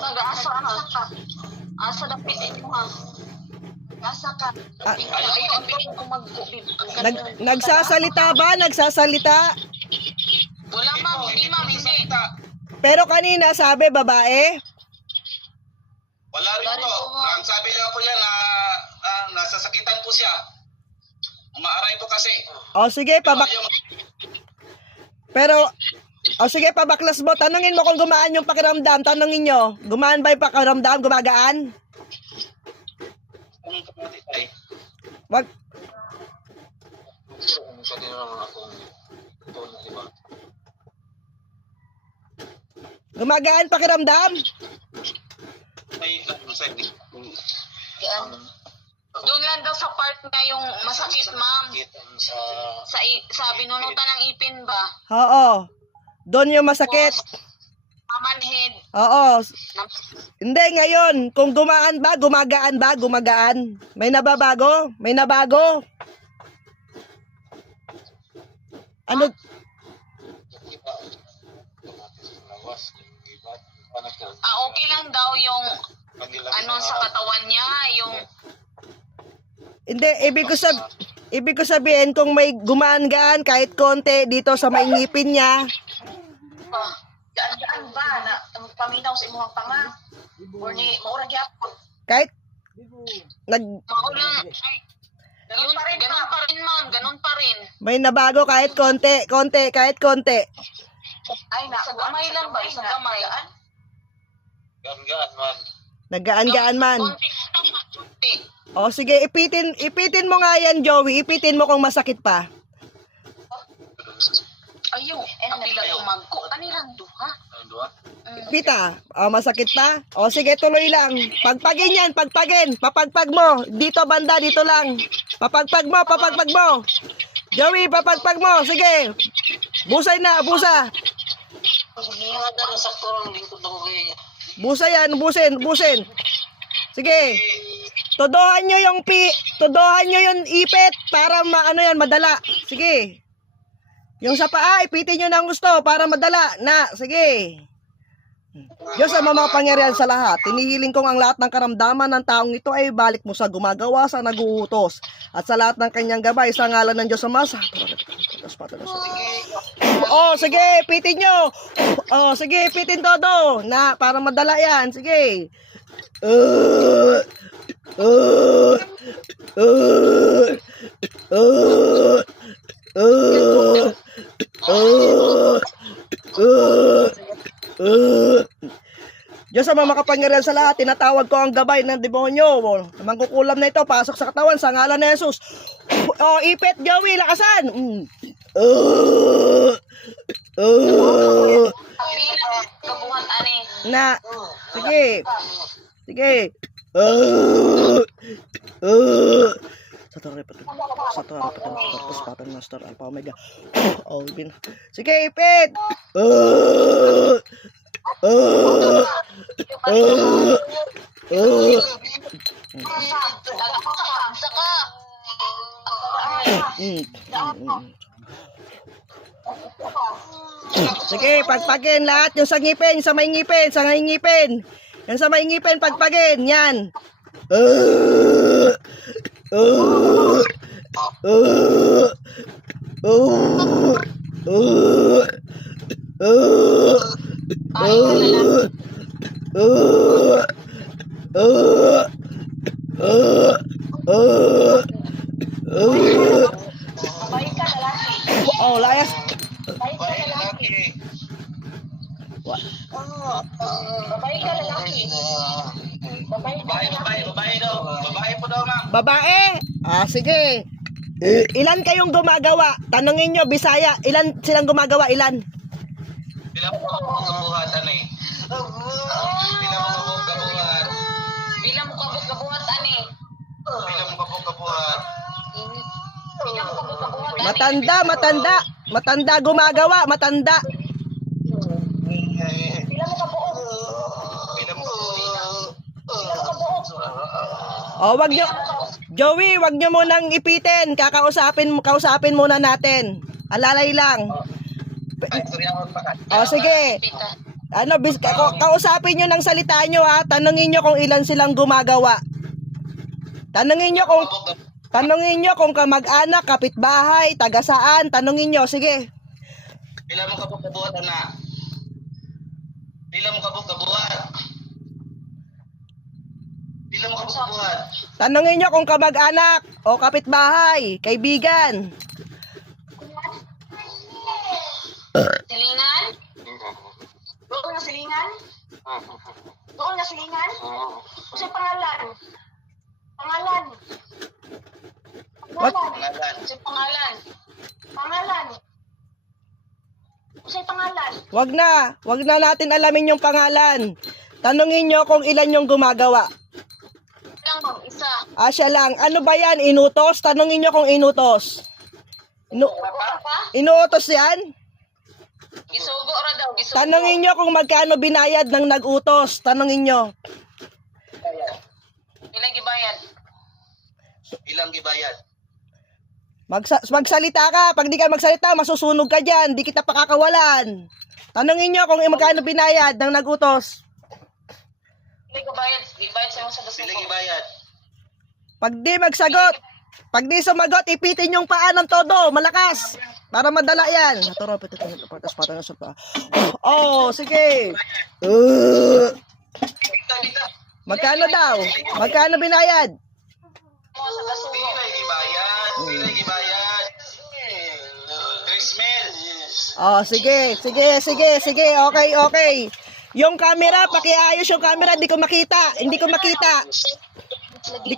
Nag-asa ka. Asa dapit mo ha. Asa ka. Ayaw ang piling ko mag-kubib. Nagsasalita ba? Nagsasalita? Wala ma'am, hindi ma'am, hindi. Pero kanina sabi babae. Wala rin po. Ang sabi lang po yan na nasasakitan po siya. Umaaray po kasi. O sige, sige, pabaklas mo. Tanungin mo kung gumaan yung pakiramdam. Tanungin nyo. Gumaan ba yung pakiramdam? Gumagaan? Wag. Gumagaan pakiramdam? Doon lang daw sa part na yung masakit ma'am. Sa binunutan ng ipin ba? Oo. Doon yung masakit. Mamanhead. Oo. Hindi, ngayon. Kung gumaan ba? Gumagaan? May nababago? May nabago? Ano? Okay lang daw yung ano sa katawan niya, yung Hindi, ibig ko sabihin kung may gumaan-gaan kahit konti dito sa may ngipin niya. gaan ba na paminaw sa imong panga? Or ni maura gyapon. Kahit Maulang ganun pa rin ma'am, ganun pa rin. may nabago kahit konti, kahit konti. Ay na, sa gamay lang ba? Sa gamay. Gaan man. Naggaan-gaan man. Konti. O sige, ipitin mo nga yan, Joey. Ipitin mo kung masakit pa. Ayo, ang pila magko kanilang duha. Pita, masakit pa? O sige, tuloy lang. Pagpagin yan, pagpagin. Papagpag mo. Dito banda, dito lang. Papagpag mo. Joey, papagpag mo. Sige. Busay na, busa. Busa yan, busin. Sige. Todohan nyo yung ipit para maano yan, madala. Sige. Yung sa paa, ipitin nyo ng gusto para madala. Sige. Diyos ang mamapangyarihan sa lahat. Tinihiling kong ang lahat ng karamdaman ng taong ito ay balik mo sa gumagawa, sa naguutos. At sa lahat ng kanyang gabay, sa ngalan ng Diyos Ama. Sige, ipitin nyo. Sige, ipitin todo. Para madala yan. Sige. Diyos ang makapangyarihan sa lahat, tinatawag ko ang gabay ng demonyo. Mangkukulam na ito, pasok sa katawan sa ngalan ni Jesus. Ipit, Joey, lakasan. Kabuhat ani. Sige. Satara master alpha omega. Sige, ipit. Sige, pagpagin lahat yung sa ngipin, sa may ngipin. Yan sa may ngipin, pagpagin, yan. Layas. Babae ka lalaki. Babae daw. Babae po daw, ma'am. Babae? Sige. Ilan kayong gumagawa? Tanungin nyo, Bisaya. Ilan silang gumagawa? Ilan? Bilang po ako kabuhatan eh. Bilang mo kabuhat ani. Matanda gumagawa, matanda. Bilang mo Wag nyo, Joey, wag nyo munang ipitin. Kausapin muna natin. Alalay lang. Sige. Kausapin nyo ng salita nyo ha. Tanungin nyo kung ilan silang gumagawa. Tanungin nyo kung kamag-anak, kapitbahay, taga saan. Tanungin nyo, sige. Pila mo kabuhat, anak? Pila mo kabuhat? Pila mo kabuhat? Tanungin nyo kung kamag-anak o kapitbahay, kaibigan. Silingan? Doon na silingan? Doon na silingan? Kasi pangalan. Pangalan. What? Pangalan. Kasi pangalan. Pangalan. Kasi pangalan. Wag na natin alamin yung pangalan. Tanungin nyo kung ilan yung gumagawa. Lang ma'am, isa. Siya lang. Ano ba yan? Inutos? Tanungin nyo kung inutos. Pa? Inuutos yan? Gisugo ra daw, gisugo. Tanungin nyo kung magkano binayad ng nag-utos. Tanungin nyo. Ilang gibayad? Ilang gibayad? Magsalita ka. Pag di ka magsalita, masusunog ka dyan. Di kita pakakawalan. Tanungin nyo kung magkano binayad ng nag-utos. Ilang gibayad? Gibayad sa mga sa Sila gasugo. gibayad. Pag di sumagot, ipitin yung paa ng todo. Malakas. Para madala yan. Oh, sige. Magkano daw? Magkano binayad? Mga sa gasugo. Sila gibayad. Sila gibayad. Trismel. Oh, sige. Okay. Yung camera, pakiayos yung camera. Hindi ko makita. Hindi ko makita. 10,000.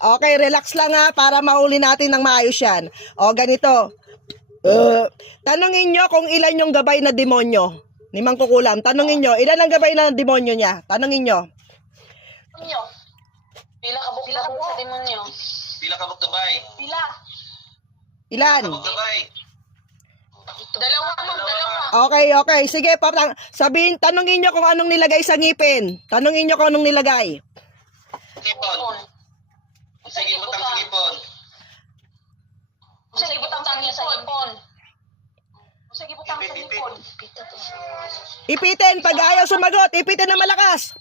Okay, relax lang ha, para mahuli natin ng maayos yan. O, ganito. Tanungin nyo kung ilan yung gabay na demonyo ni Mang Kukulam. Tanungin nyo, ilan ang gabay na demonyo niya? Tanungin nyo. Demonyo. Pila ka buka sa demonyo? Pila ka Dubai. Pila. Ilan? Dubai. Dalawa. Okay. Sige, tanungin nyo kung anong nilagay sa ngipin. Tanungin nyo kung anong nilagay. Ngipon. Sige, butang sa ngipon. Sige, butang sa ngipon. Sige, butang sa ngipon. Ipitin, pag ayaw sumagot, ipitin na malakas.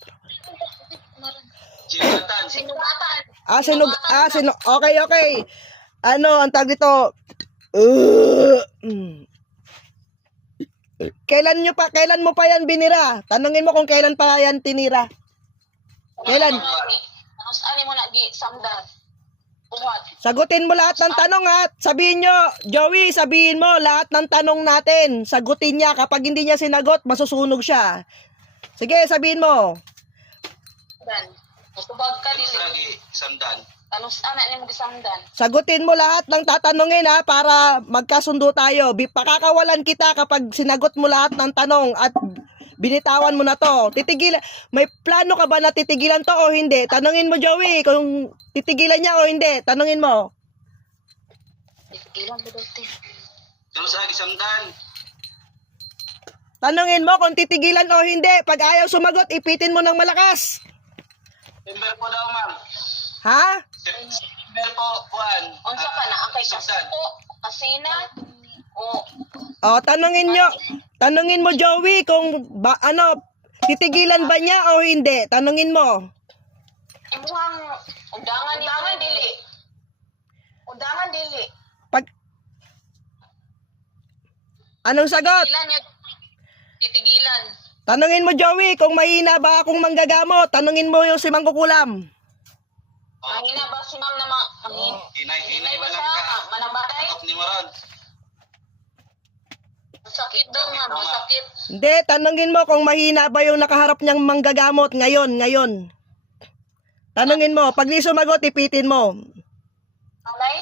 Sinugatan. Sinugatan. Okay. Ano, ang tawag dito? Kailan mo pa yan binira? Tanungin mo kung kailan pa yan tinira. Kailan? Tapos ani mo na gi samdan. Buhat. Sagutin mo lahat ng tanong ha. Sabihin nyo, Joey, sabihin mo lahat ng tanong natin. Sagutin niya. Kapag hindi niya sinagot, masusunog siya. Sige, sabihin mo. Dan. Tubag ka dili. Lagi, sandan. Tanong anak ni mo gisamdan. Sagutin mo lahat ng tatanungin ha para magkasundo tayo. Pakakawalan kita kapag sinagot mo lahat ng tanong at binitawan mo na to. May plano ka ba na titigilan to o hindi? Tanungin mo, Joey, kung titigilan niya o hindi. Tanungin mo. Ilang budote. Terus lagi sandan. Tanungin mo kung titigilan o hindi. Pag ayaw sumagot, ipitin mo ng malakas. September po daw, ma'am. Ha? September po, Juan. Unsa pa na ang kay kasuko, kasina o Tanungin mo, Joey, kung titigilan ba niya o hindi. Tanungin mo. imuhang undangan dili. Undangan dili. Anong sagot? Titigilan. Tanungin mo, Joey, kung mahina ba akong manggagamot. Tanungin mo yung si Mang Kukulam. Mahina ba si ma'am na Hinay ba ba siya? lang ka? Manabatay? Takot ni Maron. Masakit daw ma'am, masakit. Hindi, tanungin mo kung mahina ba yung nakaharap niyang manggagamot ngayon. Tanungin mo, pag di sumagot, ipitin mo. Alay?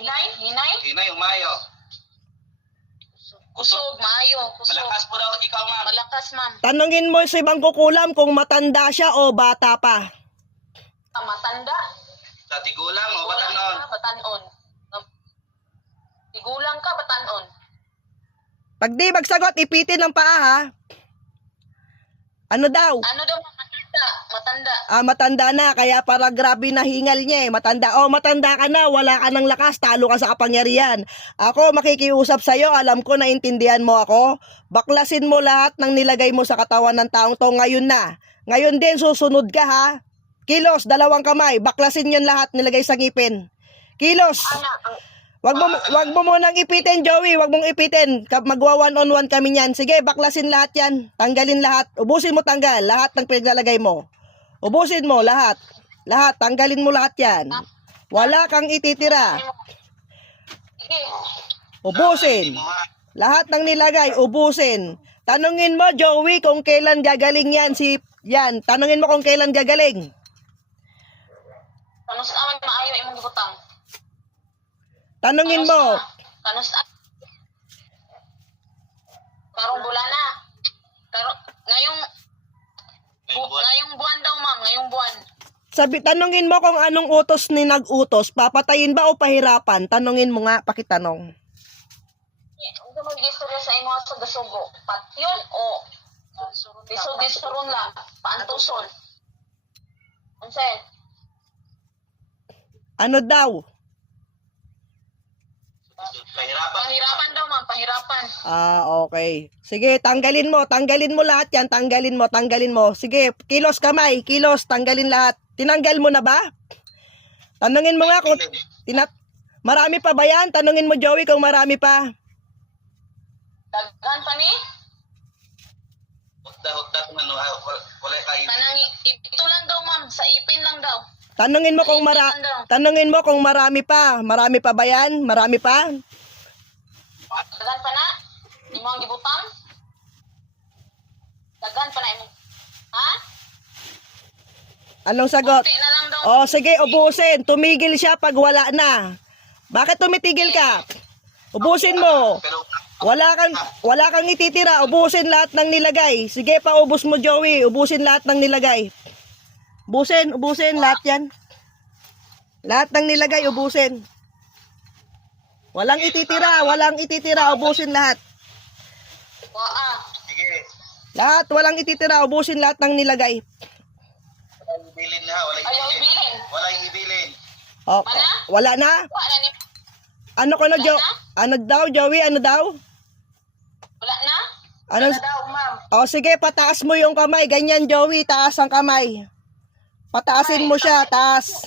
Hinay? Hinay, umayo. Kusog, maayo. Kusog. Malakas po daw, ikaw, ma'am. Malakas ma'am. Tanungin mo si Mang Kukulam kung matanda siya o bata pa. Matanda. Sa tigulang o batanon? Batanon. Tigulang ka, batanon. Pag di magsagot, ipitin ng paa ha. Ano daw? Ano daw matanda? Matanda. Matanda na, kaya para grabe na hingal niya eh. Matanda. Matanda ka na, wala ka ng lakas, talo ka sa kapangyarihan. Ako, makikiusap sa'yo, alam ko, naintindihan mo ako. Baklasin mo lahat ng nilagay mo sa katawan ng taong to ngayon na. Ngayon din, susunod ka ha. Kilos, 2 kamay, baklasin yun lahat, nilagay sa ngipin. Kilos. Wag mo munang ipitin, Joey. Wag mong ipitin. Magwa 1-on-1 kami niyan. Sige, baklasin lahat yan. Tanggalin lahat. Ubusin mo tanggal. Lahat ng pinaglalagay mo. Ubusin mo lahat. Lahat. Tanggalin mo lahat yan. Wala kang ititira. Ubusin. Lahat ng nilagay, ubusin. Tanungin mo, Joey, kung kailan gagaling yan. Yan. Tanungin mo kung kailan gagaling. Ano sa amin maayo imong gibutang? Tanungin mo. Kanus karong bulan na. Pero ngayong buwan daw, ma'am, ngayong buwan. Tanungin mo kung anong utos ni nag-utos. Papatayin ba o pahirapan? Tanungin mo nga, pakitanong. Ang mag-istorya sa imo sa gasugo. Patyon o disurun lang. Paantuson. Unsay? Ano daw? Pahirapan daw, ma'am. Pahirapan. Okay. Sige, tanggalin mo lahat yan. Tanggalin mo. Sige, kilos kamay. Kilos, tanggalin lahat. Tinanggal mo na ba? Tanungin mo nga kung... Marami pa ba yan? Tanungin mo, Joey, kung marami pa. Daghan pa ni? Ito lang daw, ma'am. Sa ipin lang daw. Tanungin mo kung marami pa. Marami pa ba yan? Marami pa? Daghan pa na? Imo ang gibutang? Daghan pa na imo. Ha? Anong sagot? Kunti na lang daw. Sige, ubusin. Tumigil siya pag wala na. Bakit tumitigil ka? Ubusin mo. Wala kang ititira. Ubusin lahat ng nilagay. Sige, paubos mo, Joey. Ubusin lahat ng nilagay. Ubusin lahat yan. Lahat ng nilagay, ubusin. Walang ititira, ubusin lahat. Sige. Lahat, walang ititira, ubusin lahat ng nilagay. Walang ibilin ha, walang ibilin. Wala na? Ano ko na, ano daw, Joey? Ano daw? Wala na? Ano? daw, ma'am. Sige, pataas mo yung kamay. Ganyan, Joey, taas ang kamay. Pataasin mo siya, taas.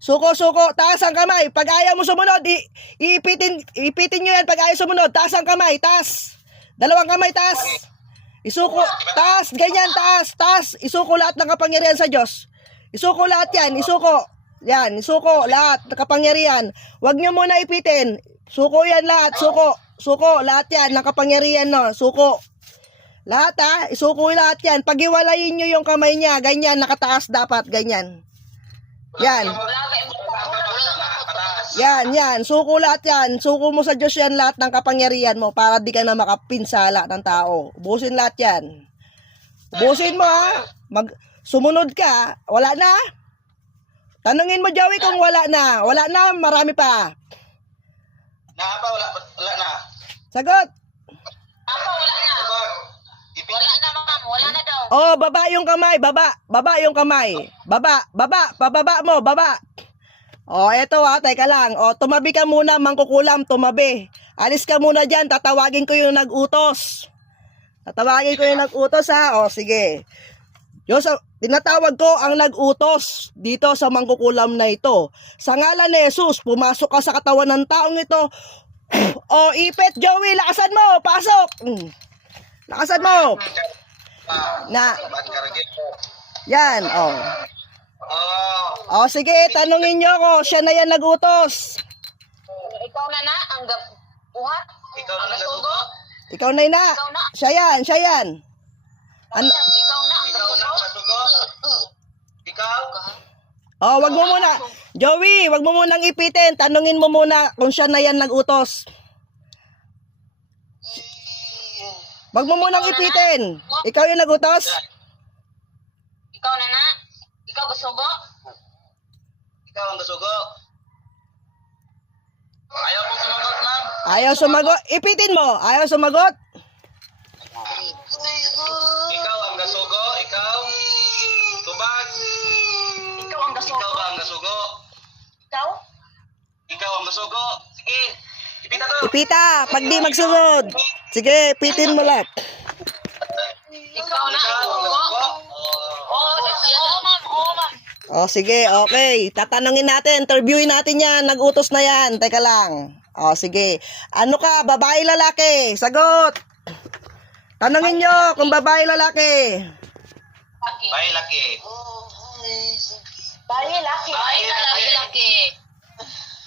Suko, taas ang kamay. Pag ayaw mo sumunod, ipitin nyo yan. Pag ayaw sumunod, taas ang kamay, taas. 2 kamay, taas. Isuko, taas, ganyan, taas. Isuko lahat ng kapangyarihan sa Diyos. Isuko lahat yan, isuko. Yan, isuko lahat ng kapangyarihan. Huwag nyo muna ipitin. Suko yan lahat, suko, lahat yan ng kapangyarihan, no, suko. Lahat ha, isuko lahat yan. Pag-iwalayin nyo yung kamay niya, ganyan, nakataas dapat, ganyan. Yan. Yan. Suko lahat yan. Suko mo sa Diyos yan lahat ng kapangyarihan mo para di ka na makapinsala ng tao. Ubusin lahat yan. Ubusin mo ha. Sumunod ka. Wala na. Tanungin mo, Joey, kung wala na. Wala na, marami pa. Wala na. Sagot. Wala na. Wala na, ma'am. Wala na daw. Baba yung kamay. Baba yung kamay. Pababa mo. Eto teka lang. Tumabi ka muna, mangkukulam, tumabi. Alis ka muna dyan, tatawagin ko yung nag-utos. Ha. Sige. Tinatawag ko ang nag-utos dito sa mangkukulam na ito. Sa ngalan ni Jesus, pumasok ka sa katawan ng taong ito. Ipit, Joey, lakasan mo, pasok. Lakasan mo. Yan, sige, tanungin nyo ko, siya na yan nag-utos. Ikaw na ang buhat? Ikaw na nasugo? Ikaw na na. Siya yan. Ikaw na ang nasugo? Ikaw? Wag mo muna. Joey, wag mo munang ipitin. Tanungin mo muna kung siya na yan nag-utos. Wag mo munang ipitin. Ikaw yung nag-utos? Ikaw na? Ikaw gasugo? Ikaw ang gasugo? Ayaw mo sumagot, ma'am. Ayaw sumagot. Ipitin mo. Ayaw sumagot. Ikaw ang gasugo? Ikaw? Pita, pag di magsunod. Sige, pitin mo lang. Ikaw na. Oo, ma'am. Oo, ma'am. O, sige, okay. Tatanungin natin, interviewin natin yan. Nag-utos na yan. Teka lang. O, sige. Ano ka, babae, lalaki? Sagot. Tanungin nyo kung babae, lalaki. Bay, laki. Bayi laki. Bayi laki.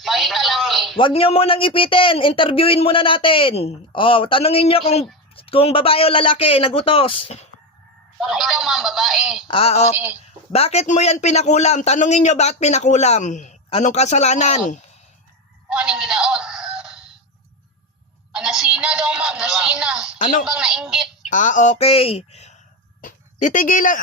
Bayi laki. Wag nyo munang ipitin. Interviewin muna natin. O, tanungin nyo kung babae o lalaki. Nag-utos. Ikaw, ma'am, babae. O. Bakit mo yan pinakulam? Tanungin nyo bakit pinakulam? Anong kasalanan? Kung anong ginaot? Nasina daw, ma'am. Nasina. Ano? Sino bang nainggit? Okay. Titigilan.